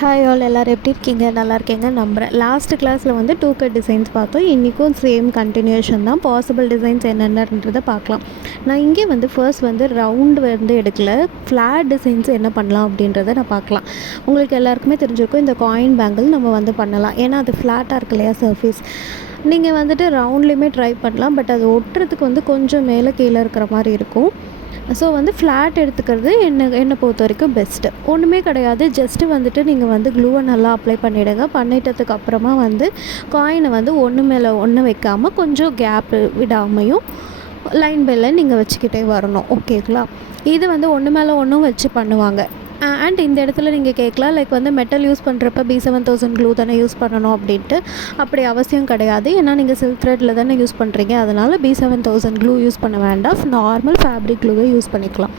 Hi all, எல்லோரும் எப்படி இருக்கீங்க? நல்லா இருக்கீங்க நம்புகிறேன். லாஸ்ட் கிளாஸில் வந்து டூ கட் டிசைன்ஸ் பார்த்தோம். இன்றைக்கும் சேம் கண்டினியூஷன் தான். பாசிபிள் டிசைன்ஸ் என்னென்னன்றதை பார்க்கலாம். நான் இங்கே வந்து ஃபர்ஸ்ட் வந்து ரவுண்டு வந்து எடுக்கல, ஃப்ளாட் டிசைன்ஸ் என்ன பண்ணலாம் அப்படின்றத நான் பார்க்கலாம். உங்களுக்கு எல்லாருக்குமே தெரிஞ்சிருக்கும், இந்த காயின் பேங்கிள் நம்ம வந்து பண்ணலாம். ஏன்னா அது ஃப்ளாட்டாக இருக்கு இல்லையா சர்ஃபேஸ். நீங்கள் வந்துட்டு ரவுண்ட்லேயுமே ட்ரை பண்ணலாம், பட் அது ஒட்டுறதுக்கு வந்து கொஞ்சம் மேலே கீழே இருக்கிற மாதிரி இருக்கும். ஸோ வந்து ஃப்ளாட் எடுத்துக்கிறது என்னை பொறுத்த வரைக்கும் பெஸ்ட்டு. ஒன்றுமே கிடையாது, ஜஸ்ட்டு வந்துட்டு நீங்கள் வந்து க்ளூவை நல்லா அப்ளை பண்ணிவிடுங்க. பண்ணிட்டதுக்கு அப்புறமா வந்து காயினை வந்து ஒன்று மேலே ஒன்று வைக்காமல் கொஞ்சம் கேப்பு விடாமையும் லைன் பை லைன் நீங்கள் வச்சுக்கிட்டே வரணும். ஓகேங்களா? இது வந்து ஒன்று மேலே ஒன்றும் வச்சு பண்ணுவாங்க. அண்ட் இந்த இடத்துல நீங்கள் கேட்கலாம், லைக் வந்து மெட்டல் யூஸ் பண்ணுறப்ப B7000 க்ளூ தானே யூஸ் பண்ணணும் அப்படின்ட்டு. அப்படி அவசியம் கிடையாது. ஏன்னா நீங்கள் சில்க் த்ரெட்டில் தானே யூஸ் பண்ணுறீங்க. அதனால் B7000 க்ளூ யூஸ் பண்ண வேண்டாம், நார்மல் ஃபேப்ரிக் க்ளூவை யூஸ் பண்ணிக்கலாம்.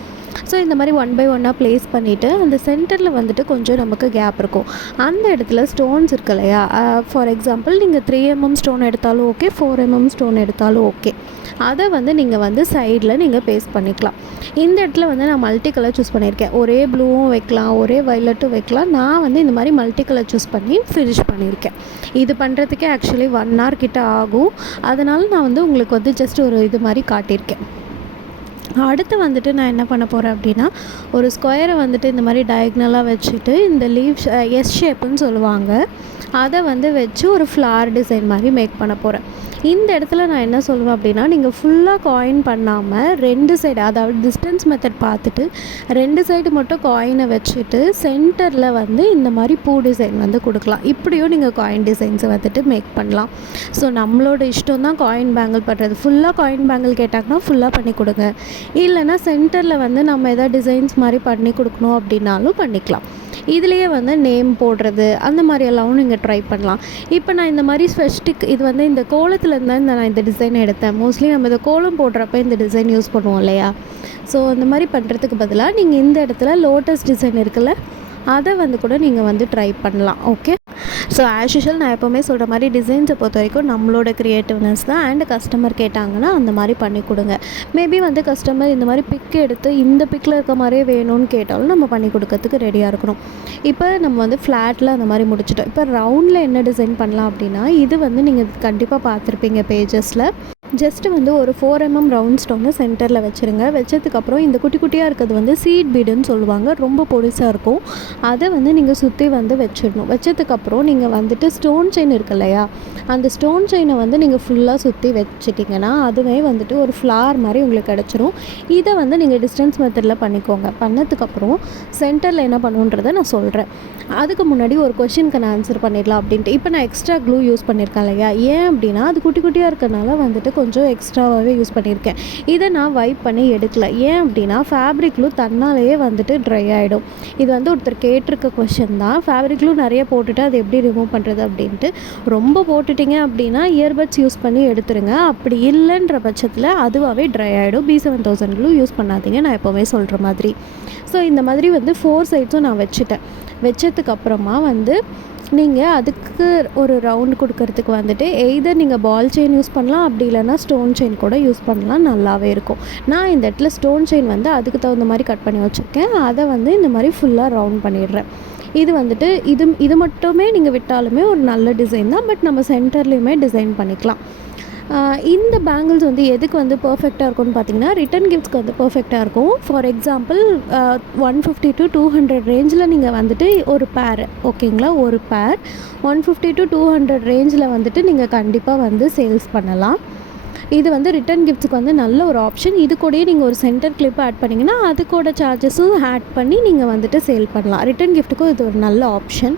ஸோ இந்த மாதிரி ஒன் பை ஒன்னாக ப்ளேஸ் பண்ணிவிட்டு அந்த சென்டரில் வந்துட்டு கொஞ்சம் நமக்கு கேப் இருக்கும். அந்த இடத்துல ஸ்டோன்ஸ் இருக்கு இல்லையா, ஃபார் எக்ஸாம்பிள் நீங்கள் 3mm ஸ்டோன் எடுத்தாலும் ஓகே, 4mm ஸ்டோன் எடுத்தாலும் ஓகே. அதை வந்து நீங்கள் வந்து சைடில் நீங்கள் பேஸ்ட் பண்ணிக்கலாம். இந்த இடத்துல வந்து நான் மல்டி கலர் சூஸ் பண்ணியிருக்கேன். ஒரே ப்ளூவும் வைக்கலாம், ஒரே வைலட்டும் வைக்கலாம். நான் வந்து இந்த மாதிரி மல்டி கலர் சூஸ் பண்ணி ஃபினிஷ் பண்ணியிருக்கேன். இது பண்ணுறதுக்கே ஆக்சுவலி 1 hour கிட்ட ஆகும். அதனால் நான் வந்து உங்களுக்கு வந்து ஜஸ்ட் ஒரு இது மாதிரி காட்டியிருக்கேன். அடுத்து வந்துட்டு நான் என்ன பண்ண போகிறேன் அப்படின்னா, ஒரு ஸ்கொயரை வந்துட்டு இந்த மாதிரி டயக்னலாக வச்சுட்டு இந்த லீவ் எஸ் ஷேப்புன்னு சொல்லுவாங்க, அதை வந்து வச்சு ஒரு ஃப்ளார் டிசைன் மாதிரி மேக் பண்ண போகிறேன். இந்த இடத்துல நான் என்ன சொல்லுவேன் அப்படின்னா, நீங்கள் ஃபுல்லாக காயின் பண்ணாமல் 2 சைடு, அதாவது டிஸ்டன்ஸ் மெத்தட் பார்த்துட்டு 2 சைடு மட்டும் காயினை வச்சுட்டு சென்டரில் வந்து இந்த மாதிரி பூ டிசைன் வந்து கொடுக்கலாம். இப்படியும் நீங்கள் காயின் டிசைன்ஸை வந்துட்டு மேக் பண்ணலாம். ஸோ நம்மளோட இஷ்டம் தான் காயின் பேங்கிள் பண்ணுறது. ஃபுல்லாக காயின் பேங்கிள் கேட்டாங்கன்னா ஃபுல்லாக பண்ணி கொடுங்க, இல்லைனா சென்டரில் வந்து நம்ம எதாவது டிசைன்ஸ் மாதிரி பண்ணி கொடுக்கணும் அப்படின்னாலும் பண்ணிக்கலாம். இதுலேயே வந்து நேம் போடுறது அந்த மாதிரியெல்லாம் நீங்கள் ட்ரை பண்ணலாம். இப்போ நான் இந்த மாதிரி ஸ்வெஸ்டிக், இது வந்து இந்த கோலத்துலேருந்து தான் நான் இந்த டிசைனை எடுத்தேன். மோஸ்ட்லி நம்ம இந்த கோலம் போடுறப்ப இந்த டிசைன் யூஸ் பண்ணுவோம் இல்லையா. ஸோ இந்த மாதிரி பண்ணுறதுக்கு பதிலாக நீங்கள் இந்த இடத்துல லோட்டஸ் டிசைன் இருக்குல்ல, அதை வந்து கூட நீங்கள் வந்து ட்ரை பண்ணலாம். ஓகே. ஸோ ஆஸ் யூஷுவல் நான் எப்போவுமே சொல்கிற மாதிரி டிசைன்ஸை பொறுத்த வரைக்கும் நம்மளோட க்ரியேட்டிவ்னஸ் தான். அண்ட் கஸ்டமர் கேட்டாங்கன்னா அந்த மாதிரி பண்ணி கொடுங்க. மேபி வந்து கஸ்டமர் இந்த மாதிரி பிக் எடுத்து இந்த பிக்கில் இருக்க மாதிரியே வேணும்னு கேட்டாலும் நம்ம பண்ணி கொடுக்கறதுக்கு ரெடியாக இருக்கணும். இப்போ நம்ம வந்து ஃப்ளாட்டில் அந்த மாதிரி முடிச்சிட்டோம். இப்போ ரவுண்டில் என்ன டிசைன் பண்ணலாம் அப்படின்னா, இது வந்து நீங்கள் கண்டிப்பாக பார்த்துருப்பீங்க பேஜஸில். ஜஸ்ட்டு வந்து ஒரு 4mm ரவுண்ட் ஸ்டோனை சென்டரில் வச்சுருங்க. வச்சதுக்கப்புறம் இந்த குட்டி குட்டியாக இருக்கிறது வந்து சீட் பீடுன்னு சொல்லுவாங்க, ரொம்ப பொடிசாக இருக்கும். அதை வந்து நீங்கள் சுற்றி வந்து வச்சிடணும். வச்சதுக்கப்புறம் நீங்கள் வந்துட்டு ஸ்டோன் செயின் இருக்கு இல்லையா, அந்த ஸ்டோன் செயினை வந்து நீங்கள் ஃபுல்லாக சுற்றி வச்சிட்டிங்கன்னா அதுவே வந்துட்டு ஒரு ஃப்ளார் மாதிரி உங்களுக்கு கிடச்சிரும். இதை வந்து நீங்கள் டிஸ்டன்ஸ் மெத்தடில் பண்ணிக்கோங்க. பண்ணதுக்கப்புறம் சென்டரில் என்ன பண்ணுன்றதை நான் சொல்கிறேன். அதுக்கு முன்னாடி ஒரு கொஷினுக்கு நான் ஆன்சர் பண்ணிடலாம் அப்படின்ட்டு. இப்போ நான் எக்ஸ்ட்ரா க்ளூ யூஸ் பண்ணியிருக்கேன் இல்லையா, ஏன் அப்படின்னா அது குட்டி குட்டியாக இருக்கிறனால வந்துட்டு கொஞ்சம் எக்ஸ்ட்ராவாகவே யூஸ் பண்ணியிருக்கேன். இதை நான் வைப் பண்ணி எடுக்கல. ஏன் அப்படின்னா ஃபேப்ரிக் க்ளூ தன்னாலேயே வந்துட்டு ட்ரை ஆகிடும். இது வந்து ஒருத்தர் கேட்டிருக்க கொஷின் தான். ஃபேப்ரிக் க்ளூ நிறைய போட்டுட்டு அதை எப்படி ரிமூவ் பண்ணுறது அப்படின்ட்டு. ரொம்ப போட்டுட்டிங்க அப்படின்னா இயர்பட்ஸ் யூஸ் பண்ணி எடுத்துருங்க. அப்படி இல்லைன்ற பட்சத்தில் அதுவாகவே ட்ரை ஆகிடும். B7000 க்ளூ யூஸ் பண்ணாதீங்க, நான் எப்போவுமே சொல்கிற மாதிரி. ஸோ இந்த மாதிரி வந்து 4 சைட்ஸும் நான் வச்சுட்டேன். வச்சதுக்கப்புறமா வந்து நீங்கள் அதுக்கு ஒரு ரவுண்ட் கொடுக்கறதுக்கு வந்துட்டு எய்தர் நீங்கள் பால் செயின் யூஸ் பண்ணலாம், அப்படி இல்லைனா ஸ்டோன் செயின் கூட யூஸ் பண்ணலாம், நல்லாவே இருக்கும். நான் இந்த இடத்துல ஸ்டோன் செயின் வந்து அதுக்கு தகுந்த மாதிரி கட் பண்ணி வச்சுருக்கேன். அதை வந்து இந்த மாதிரி ஃபுல்லாக ரவுண்ட் பண்ணிடுறேன். இது வந்துட்டு இது மட்டுமே நீங்கள் விட்டாலுமே ஒரு நல்ல டிசைன் தான். பட் நம்ம சென்டர்லேயுமே டிசைன் பண்ணிக்கலாம். இந்த பேங்கிள்ஸ் வந்து எதுக்கு வந்து பர்ஃபெக்டாக இருக்கும்னு பார்த்தீங்கன்னா, ரிட்டன் கிஃப்ட்ஸ்க்கு வந்து பர்ஃபெக்டாக இருக்கும். ஃபார் எக்ஸாம்பிள் 150 to 200 ரேஞ்சில் நீங்கள் வந்துட்டு ஒரு பேர், ஓகேங்களா, ஒரு பேர் 150 to 200 ரேஞ்சில் வந்துட்டு நீங்கள் கண்டிப்பாக வந்து சேல்ஸ் பண்ணலாம். இது வந்து ரிட்டன் கிஃப்ட்ஸுக்கு வந்து நல்ல ஒரு ஆப்ஷன். இது கூடயே நீங்கள் ஒரு சென்டர் கிளிப் ஆட் பண்ணிங்கன்னா அதுக்கூட சார்ஜஸும் ஆட் பண்ணி நீங்கள் வந்துட்டு சேல் பண்ணலாம். ரிட்டன் கிஃப்ட்டுக்கும் இது ஒரு நல்ல ஆப்ஷன்.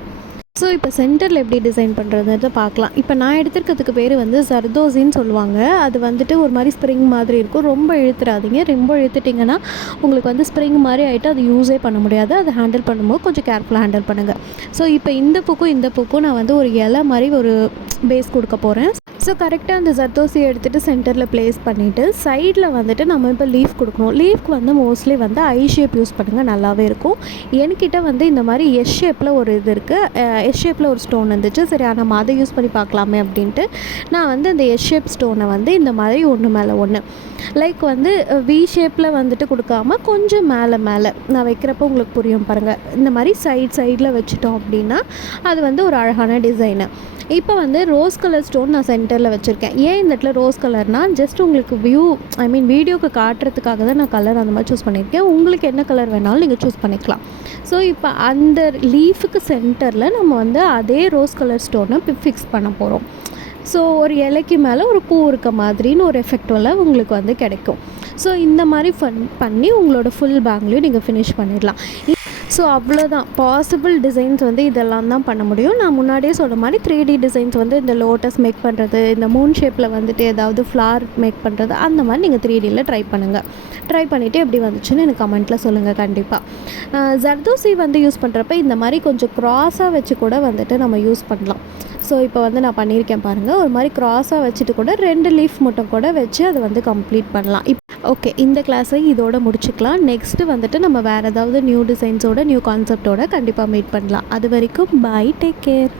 ஸோ இப்போ சென்டரில் எப்படி டிசைன் பண்ணுறதுன்னு பார்க்கலாம். இப்போ நான் எடுத்துருக்கிறதுக்கு பேர் வந்து ஜர்தோசின்னு சொல்லுவாங்க. அது வந்துட்டு ஒரு மாதிரி ஸ்ப்ரிங் மாதிரி இருக்கும். ரொம்ப இழுத்துறாதீங்க. ரொம்ப இழுத்துட்டிங்கன்னா உங்களுக்கு வந்து ஸ்ப்ரிங் மாதிரி ஆகிட்டு அது யூஸே பண்ண முடியாது. அதை ஹேண்டில் பண்ணும்போது கொஞ்சம் கேர்ஃபுல்லாக ஹேண்டில் பண்ணுங்கள். ஸோ இப்போ இந்த பூக்கும் நான் வந்து ஒரு இலை மாதிரி ஒரு பேஸ் கொடுக்க போகிறேன். ஸோ கரெக்டாக அந்த ஜர்தோசியை எடுத்துகிட்டு சென்டரில் ப்ளேஸ் பண்ணிவிட்டு சைடில் வந்துட்டு நம்ம இப்போ லீஃப் கொடுக்கணும். லீஃப்க்கு வந்து மோஸ்ட்லி வந்து ஐ ஷேப் யூஸ் பண்ணுங்கள், நல்லாவே இருக்கும். என்கிட்ட வந்து இந்த மாதிரி எஸ் ஷேப்பில் ஒரு இது இருக்குது, எஸ் ஷேப்பில் ஒரு ஸ்டோன் இருந்துச்சு. சரி நம்ம அதை யூஸ் பண்ணி பார்க்கலாமே அப்படின்ட்டு நான் வந்து அந்த எஸ் ஷேப் ஸ்டோனை வந்து இந்த மாதிரி ஒன்று மேலே ஒன்று லைக் வந்து வி ஷேப்பில் வந்துட்டு கொடுக்காம கொஞ்சம் மேலே மேலே நான் வைக்கிறப்போ உங்களுக்கு புரியும் பாருங்கள். இந்த மாதிரி சைடில் வச்சுட்டோம் அப்படின்னா அது வந்து ஒரு அழகான டிசைனு. இப்போ வந்து ரோஸ் கலர் ஸ்டோன் நான் சென்டரில் வச்சுருக்கேன். ஏன் இந்த இடத்துல ரோஸ் கலர்னால் ஜஸ்ட் உங்களுக்கு வீடியோக்கு காட்டுறதுக்காக தான் நான் கலர் அந்த மாதிரி சூஸ் பண்ணியிருக்கேன். உங்களுக்கு என்ன கலர் வேணாலும் நீங்கள் சூஸ் பண்ணிக்கலாம். ஸோ இப்போ அந்த லீஃபுக்கு சென்டரில் நம்ம வந்து அதே ரோஸ் கலர் ஸ்டோனை ஃபிக்ஸ் பண்ண போகிறோம். ஸோ ஒரு இலைக்கு மேலே ஒரு பூ இருக்க மாதிரின்னு ஒரு எஃபெக்டெல்லாம் உங்களுக்கு வந்து கிடைக்கும். ஸோ இந்த மாதிரி பண்ணி உங்களோட ஃபுல் பேங்க்லேயும் நீங்கள் ஃபினிஷ் பண்ணிடலாம். ஸோ அவ்வளோதான். பாசிபிள் டிசைன்ஸ் வந்து இதெல்லாம் தான் பண்ண முடியும். நான் முன்னாடியே சொன்ன மாதிரி 3D டிசைன்ஸ் வந்து இந்த லோட்டஸ் மேக் பண்ணுறது, இந்த மூன் ஷேப்பில் வந்துட்டு ஏதாவது ஃப்ளார் மேக் பண்ணுறது, அந்த மாதிரி நீங்கள் 3Dயில் ட்ரை பண்ணுங்கள். ட்ரை பண்ணிவிட்டு எப்படி வந்துச்சுன்னு எனக்கு கமெண்ட்டில் சொல்லுங்கள் கண்டிப்பாக. ஜர்தோசி வந்து யூஸ் பண்ணுறப்ப இந்த மாதிரி கொஞ்சம் க்ராஸாக வச்சு கூட வந்துட்டு நம்ம யூஸ் பண்ணலாம். ஸோ இப்போ வந்து நான் பண்ணியிருக்கேன் பாருங்கள், ஒரு மாதிரி க்ராஸாக வச்சுட்டு கூட 2 லீஃப் மட்டும் கூட வச்சு அதை வந்து கம்ப்ளீட் பண்ணலாம். ஓகே, இந்த கிளாஸை இதோட முடிச்சுக்கலாம். நெக்ஸ்ட்டு வந்துட்டு நம்ம வேறு ஏதாவது நியூ டிசைன்ஸோட நியூ கான்செப்டோட கண்டிப்பாக மீட் பண்ணலாம். அது வரைக்கும் பாய், டேக் கேர்.